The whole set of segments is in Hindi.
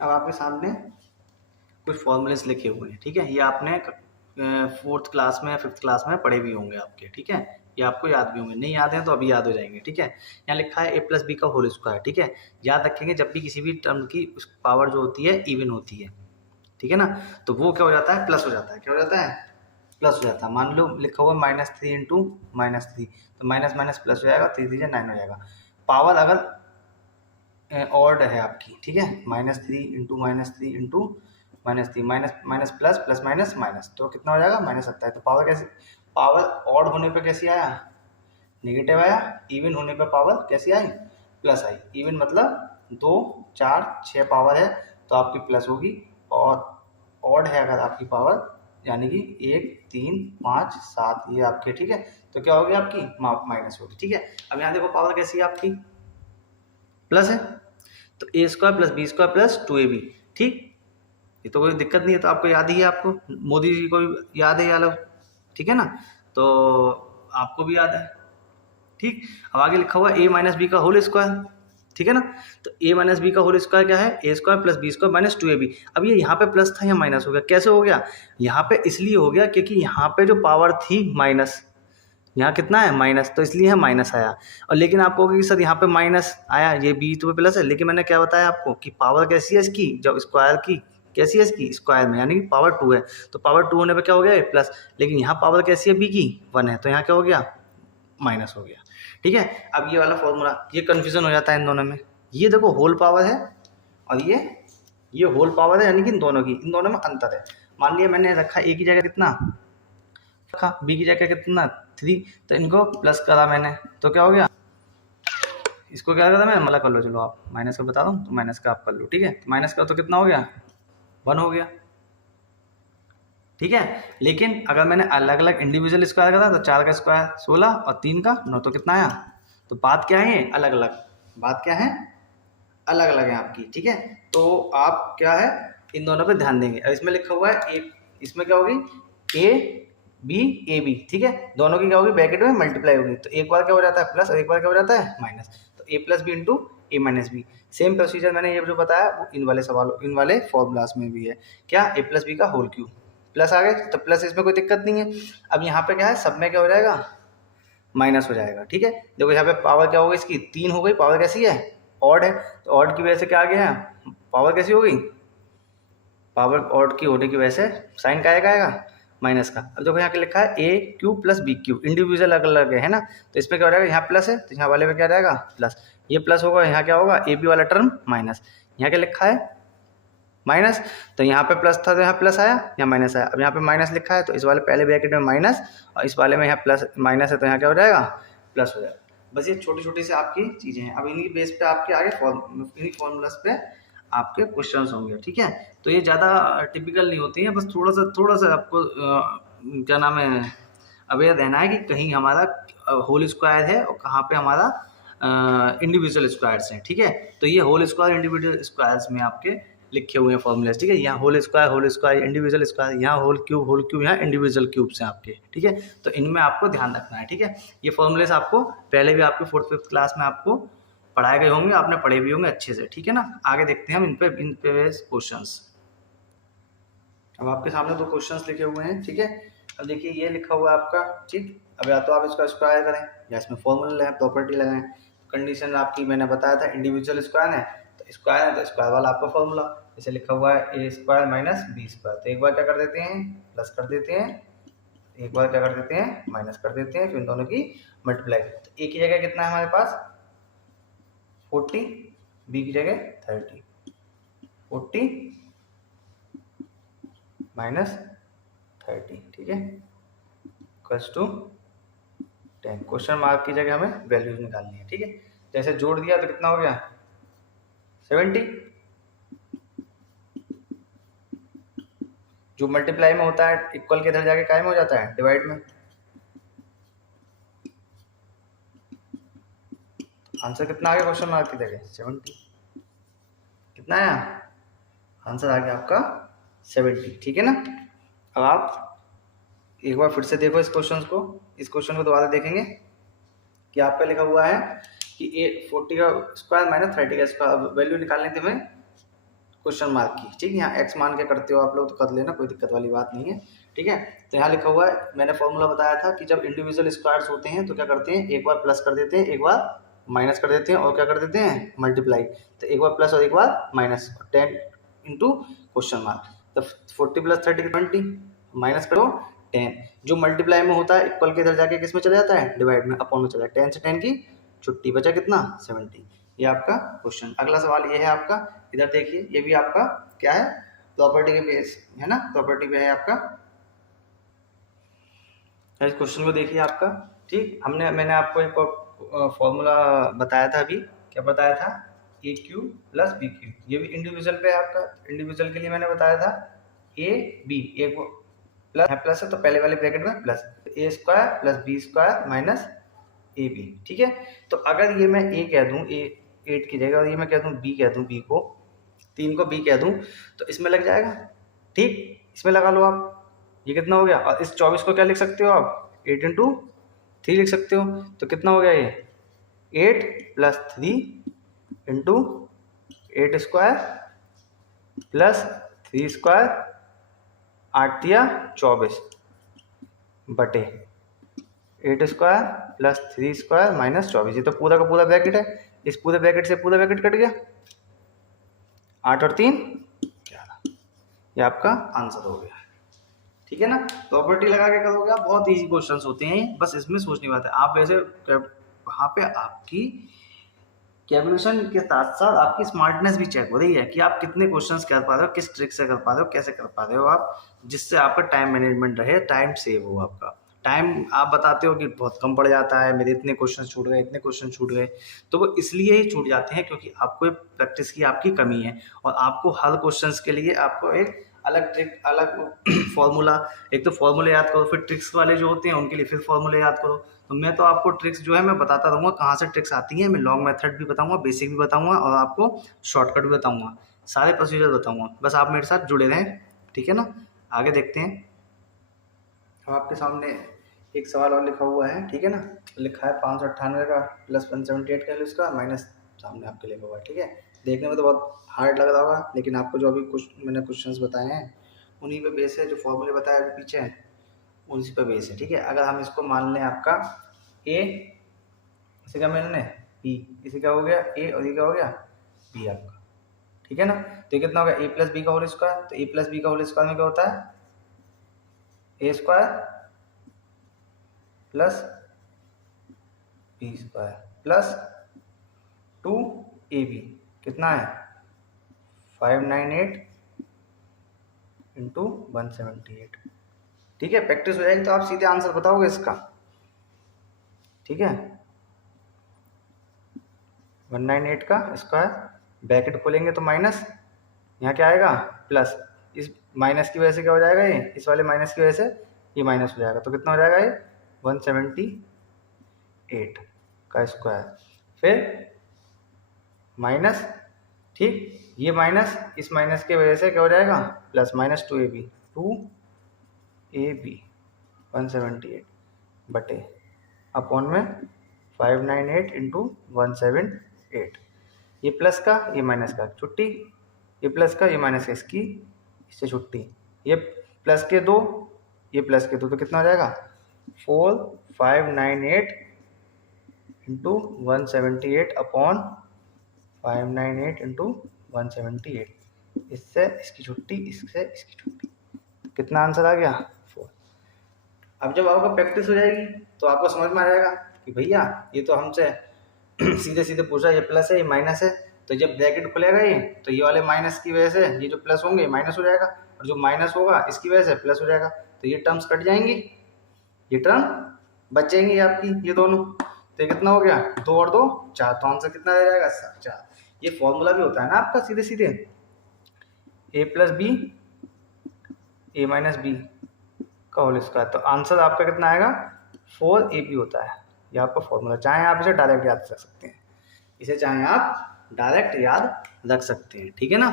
अब आपके सामने कुछ फॉर्मूलेस लिखे हुए हैं, ठीक है। ये आपने 4th क्लास में या 5th क्लास में पढ़े भी होंगे आपके, ठीक है। ये आपको याद भी होंगे, नहीं याद है तो अभी याद हो जाएंगे, ठीक है। यहाँ लिखा है a+b का होल स्क्वायर, ठीक है। याद रखेंगे जब भी किसी भी टर्म की पावर जो होती है इवन होती है, ठीक है ना, तो वो क्या हो जाता है, प्लस हो जाता है। क्या हो जाता है, प्लस हो जाता है। मान लो लिखा हुआ -3 इंटू -3, तो माइनस माइनस प्लस हो जाएगा, 3 3 9 हो जाएगा। पावर अगर ऑर्ड है आपकी, ठीक है, -3 into -3 into -3 minus minus plus plus minus minus, तो कितना हो जाएगा, माइनस आता है। तो पावर कैसे, पावर ऑड होने पे कैसी आया, नेगेटिव आया। इवन होने पे पावर कैसी आई, प्लस आई। इवन मतलब 2 4 6 पावर है तो आपकी प्लस होगी, और ऑड है अगर आपकी पावर, यानी कि 1 3 5 7 ये आपके, ठीक है, तो क्या होगी आपकी, माइनस होगी, ठीक है। अब यहाँ देखो पावर कैसी है आपकी, प्लस है, तो a² plus b² plus 2ab, ठीक। ये तो कोई दिक्कत नहीं है, तो आपको याद ही है, आपको मोदी जी को भी याद है ये वाला, ठीक है ना, तो आपको भी याद है, ठीक। अब आगे लिखा हुआ a माइनस बी का होल स्क्वायर, ठीक है ना, तो a माइनस बी का होल स्क्वायर क्या है, a² plus b² minus 2ab। अब ये यहाँ पे प्लस था, यहाँ माइनस हो गया, कैसे हो गया, यहाँ पे इसलिए हो गया क्योंकि यहाँ पे जो पावर थी माइनस, यहाँ कितना है, माइनस, तो इसलिए यहाँ माइनस आया। और लेकिन आप कहोगे कि सर यहाँ पे माइनस आया, ये बी तो प्लस है, लेकिन मैंने क्या बताया आपको कि पावर कैसी है इसकी, जब स्क्वायर की कैसी है इसकी, स्क्वायर में, यानी कि पावर 2 है, तो पावर 2 होने पे क्या हो गया, प्लस। लेकिन यहाँ पावर कैसी है, बी की 1 है, तो यहाँ क्या हो गया, माइनस हो गया, ठीक है। अब ये वाला फॉर्मूला, ये कन्फ्यूजन हो जाता है इन दोनों में। ये देखो होल पावर है, और ये होल पावर है, यानी कि इन दोनों में अंतर है। मान लिया मैंने रखा ए की जगह कितना रखा, बी की जगह कितना 3, तो इनको प्लस करा मैंने, तो क्या हो गया, इसको क्या करा मैंने, मतलब कर लो, चलो आप माइनस का बता दो, तो माइनस का आप कर लो, ठीक है। माइनस का तो कितना हो गया, 1 हो गया, ठीक है। लेकिन अगर मैंने अलग अलग इंडिविजुअल स्क्वायर करा, तो 4 का स्क्वायर 16 और 3 का 9, तो कितना आया। तो बात क्या है, अलग अलग, बात क्या है, अलग अलग है आपकी, ठीक है। तो आप क्या है, इन दोनों पे ध्यान देंगे। अब इसमें लिखा हुआ है ए, इसमें क्या होगी, ए बी, ठीक है, दोनों की क्या होगी, ब्रैकेट में मल्टीप्लाई होगी, तो एक बार क्या हो जाता है प्लस और एक बार क्या हो जाता है माइनस, तो a plus B into A minus B. Same procedure मैंने ये जो बताया वो इन वाले सवालों, इन वाले फॉर्मूलास में भी है, क्या, a प्लस बी का होल क्यूब, प्लस आ गए तो प्लस, इसमें कोई दिक्कत नहीं है। अब यहाँ पे क्या है, सब में क्या हो जाएगा, माइनस हो जाएगा, ठीक है। देखो यहाँ पे पावर क्या होगी इसकी, 3 हो गई, पावर कैसी है, ऑड है, तो ऑड की वजह से क्या आ गया है, पावर कैसी हो गई, पावर ऑड की होने की वजह से साइन का आएगा माइनस का। अब देखो यहाँ पे लिखा है A cube plus B cube, individual अलग अलग है ना, तो इसमें क्या हो जाएगा, यहाँ प्लस है तो यहाँ वाले में क्या रहेगा, प्लस, ये प्लस होगा, यहाँ क्या होगा, ए बी वाला टर्म माइनस, यहाँ क्या लिखा है माइनस, तो यहाँ पे प्लस था तो यहाँ प्लस आया, यहाँ माइनस आया। अब यहाँ पे माइनस लिखा है तो इस वाले पहले ब्रैकेट में माइनस, और इस वाले में यहाँ प्लस माइनस है तो यहाँ क्या हो जाएगा, प्लस हो जाएगा। बस ये छोटी छोटी से आपकी चीज़ें हैं। अब इन्हीं बेस पे आपके आगे इन्हीं फॉर्मूलास पे आपके क्वेश्चन होंगे, ठीक है। तो ये ज़्यादा टिपिकल नहीं होती हैं, बस थोड़ा सा आपको क्या नाम है, अवेयर रहना है कि कहीं हमारा होल स्क्वायर है और कहाँ पे हमारा इंडिविजुअल स्क्वायर्स हैं, ठीक है। तो ये होल स्क्वायर इंडिविजुअल स्क्वायर्स में आपके लिखे हुए हैं फॉर्मूले, ठीक है। यहाँ होल स्क्वायर इंडिविजुअल स्क्वायर, यहाँ होल क्यूब यहाँ इंडिविजुअल क्यूब्स हैं आपके, ठीक है। तो इनमें आपको ध्यान रखना है, ठीक है। ये फॉर्मूलेस आपको पहले भी आपके 4th 5th क्लास में आपको पढ़ाए गए होंगे, आपने पढ़े भी होंगे अच्छे से, ठीक है ना। आगे देखते हैं हम इन पे क्वेश्चंस। अब आपके सामने 2 क्वेश्चंस लिखे हुए हैं, ठीक है। अब देखिए ये लिखा हुआ है आपका, ठीक। अब या तो आप इसका स्क्वायर करें या इसमें फॉर्मूला लगाएं, प्रॉपर्टी लगाएं। कंडीशन आपकी मैंने बताया था, इंडिविजुअल स्क्वायर है तो स्क्वायर वाला आपका फॉर्मूला, जैसे लिखा हुआ है a² माइनस b², तो एक बार क्या कर देते हैं, प्लस कर देते हैं, एक बार क्या कर देते हैं, माइनस कर देते हैं, फिर दोनों की मल्टीप्लाई। तो a की जगह कितना है हमारे पास 40, b की जगह 30, 40 माइनस 30, ठीक है, इक्वल्स टू 10। क्वेश्चन मार्क की जगह हमें वैल्यूज निकालनी है, ठीक है। जैसे जोड़ दिया तो कितना हो गया 70, जो मल्टीप्लाई में होता है इक्वल के इधर जाके कायम हो जाता है डिवाइड में। आंसर कितना आ गया क्वेश्चन मार्क की जगह 70, कितना आया आंसर आ गया आपका 70, ठीक है ना। अब आप एक बार फिर से देखो इस क्वेश्चन को दोबारा देखेंगे कि आपका लिखा हुआ है कि 40 का स्क्वायर माइनस 30 का स्क्वायर, वैल्यू निकालने थे हमें क्वेश्चन मार्क की, ठीक है। यहाँ एक्स मान के करते हो आप लोग तो कर लेना, कोई दिक्कत वाली बात नहीं है, ठीक है। तो यहाँ लिखा हुआ है, मैंने फॉर्मूला बताया था कि जब इंडिविजुअल स्क्वायर्स होते हैं तो क्या करते हैं, एक बार प्लस कर देते हैं, एक बार माइनस कर देते हैं, और क्या कर देते हैं, मल्टीप्लाई। तो एक बार प्लस और एक बार माइनस, 10 इंटू क्वेश्चन मार्क। तो 40 + 30 20, माइनस करो 10, जो मल्टीप्लाई में होता है इक्वल के इधर जाके किस में चला जाता है, डिवाइड में, अपॉन में चला जाता है। 10 से 10 की छुट्टी, बचा कितना, 70। ये आपका क्वेश्चन। अगला सवाल ये है आपका, इधर देखिए, ये भी आपका क्या है, प्रॉपर्टी के बेस है ना, प्रॉपर्टी पे है आपका। इस क्वेश्चन को देखिए आपका, ठीक। मैंने आपको एक फॉर्मूला बताया था अभी, क्या बताया था, ए क्यू प्लस बी क्यू। ये भी इंडिविजुअल पे है आपका, इंडिविजुअल के लिए मैंने बताया था ए बी, एक प्लस है तो पहले वाले ब्रैकेट में plus, A square plus B square minus A B, ठीक है। तो अगर ये मैं ए कह दूं, ए 8 की जगह, और ये मैं कह दूं बी कह दूं, बी को 3 को बी कह दूं, तो इसमें लग जाएगा, ठीक। इसमें लगा लो आप, ये कितना हो गया, और इस 24 को क्या लिख सकते हो आप, 8 × 3 लिख सकते हो। तो कितना हो गया ये, 8 + 3 × 8 स्क्वायर प्लस 3 स्क्वायर, 8 या 24 बटे 8 स्क्वायर प्लस 3 स्क्वायर माइनस 24। ये तो पूरा का पूरा ब्रैकेट है, इस पूरे ब्रैकेट से पूरा ब्रैकेट कट गया, 8 और 3 11। ये आपका आंसर हो गया, ठीक है ना। प्रॉपर्टी लगा के करोगे आप, बहुत इजी क्वेश्चंस होते हैं, बस इसमें सोचने की बात है। आप वैसे वहाँ पे आपकी कैलकुलेशन के साथ साथ आपकी स्मार्टनेस भी चेक हो रही है कि आप कितने क्वेश्चंस कर पा रहे हो, किस ट्रिक से कर पा रहे हो, कैसे कर पा रहे हो आप, जिससे आपका टाइम मैनेजमेंट रहे, टाइम सेव हो आपका। टाइम आप बताते हो कि बहुत कम पड़ जाता है, मेरे इतने क्वेश्चन छूट गए, इतने क्वेश्चन छूट गए, तो वो इसलिए ही छूट जाते हैं क्योंकि आपको प्रैक्टिस की आपकी कमी है, और आपको हर क्वेश्चंस के लिए आपको एक अलग ट्रिक, अलग फॉर्मूला, एक तो फॉर्मूले याद करो, फिर ट्रिक्स वाले जो होते हैं उनके लिए फिर फॉर्मूले याद करो। तो मैं तो आपको ट्रिक्स जो है मैं बताता रहूँगा, कहाँ से ट्रिक्स आती हैं, मैं लॉन्ग मेथड भी बताऊँगा, बेसिक भी बताऊँगा, और आपको शॉर्टकट भी बताऊँगा, सारे प्रोसीजर बताऊँगा, बस आप मेरे साथ जुड़े रहें, ठीक है ना। आगे देखते हैं, अब आपके सामने एक सवाल और लिखा हुआ है, ठीक है ना, लिखा है 598 का प्लस 178 का इसका माइनस, सामने आपके लिखा हुआ है, ठीक है। देखने में तो बहुत हार्ड लग रहा होगा, लेकिन आपको जो अभी कुछ मैंने क्वेश्चंस बताए हैं उन्हीं पे बेस है, जो फॉर्मूले बताए अभी पीछे उसी पे बेस है, ठीक है। अगर हम इसको मान लें आपका ए, इसे क्या मान लें बी, इसे क्या हो गया ए, और ये क्या हो गया बी आपका, ठीक है ना। तो ये कितना हो गया, ए प्लस बी का होल स्क्वायर। तो ए प्लस बी का होल स्क्वायर में क्या होता है, A square plus B square plus 2ab, कितना है 598 × 178, ठीक है। प्रैक्टिस हो जाएगी तो आप सीधे आंसर बताओगे इसका, ठीक है। 198 का स्क्वायर, ब्रैकेट खोलेंगे तो माइनस, यहाँ क्या आएगा प्लस, इस माइनस की वजह से क्या हो जाएगा, ये इस वाले माइनस की वजह से ये माइनस हो जाएगा, तो कितना हो जाएगा ये 178 का स्क्वायर, फिर माइनस, ठीक, ये माइनस इस माइनस की वजह से क्या हो जाएगा प्लस, माइनस 2ab 178 बटे अपॉन में 598 × 178, ये प्लस का ये माइनस का छुट्टी, ये प्लस का ये माइनस का इसकी इससे छुट्टी, ये प्लस के 2 ये प्लस के 2, तो कितना हो जाएगा 4598 × 178 अपॉन 598 × 178, इससे इसकी छुट्टी, इससे इसकी छुट्टी, कितना आंसर आ गया 4। अब जब आपको प्रैक्टिस हो जाएगी तो आपको समझ में आ जाएगा कि भैया ये तो हमसे सीधे सीधे पूछा, ये प्लस है ये माइनस है, तो जब ब्रैकेट खुलेगा ये तो ये वाले माइनस की वजह से ये जो प्लस होंगे माइनस हो जाएगा, और जो माइनस होगा इसकी वजह से प्लस हो जाएगा, तो ये टर्म्स कट जाएंगी, ये टर्म बच जाएंगी आपकी, ये दोनों। तो कितना हो गया 2 और 2 4, तो आंसर कितना आ जाएगा 4। ये फॉर्मूला भी होता है ना आपका सीधे सीधे, a plus B A minus B का होल स्क्वायर, तो आंसर आपका कितना आएगा 4ab होता है, ये आपका फॉर्मूला। चाहे आप इसे डायरेक्ट याद रख सकते हैं, इसे चाहे आप डायरेक्ट याद रख सकते हैं, ठीक है ना।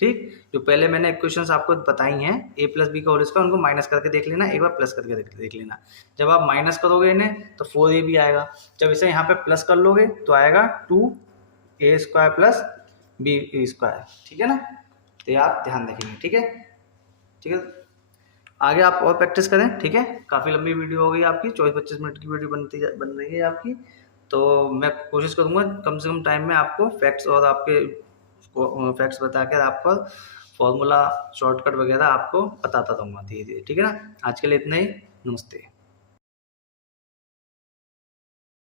ठीक, जो पहले मैंने इक्वेशंस आपको बताई हैं a प्लस बी का होल स्क्वायर, उनको माइनस करके देख लेना, एक बार प्लस करके देख लेना। जब आप माइनस करोगे इन्हें तो 4ab आएगा, जब इसे यहाँ पे प्लस कर लोगे तो आएगा 2a² प्लस b² ठीक है ना। तो ये आप ध्यान रखेंगे, ठीक है। ठीक है, आगे आप और प्रैक्टिस करें, ठीक है। काफ़ी लंबी वीडियो हो गई आपकी, 24-25 मिनट की वीडियो बन रही है आपकी। तो मैं कोशिश करूँगा कम से कम टाइम में आपको फैक्ट्स और आपके फैक्ट्स बता कर आपको फॉर्मूला शॉर्टकट वगैरह आपको बताता रहूँगा धीरे धीरे, ठीक है ना। आज के लिए इतना ही, नमस्ते।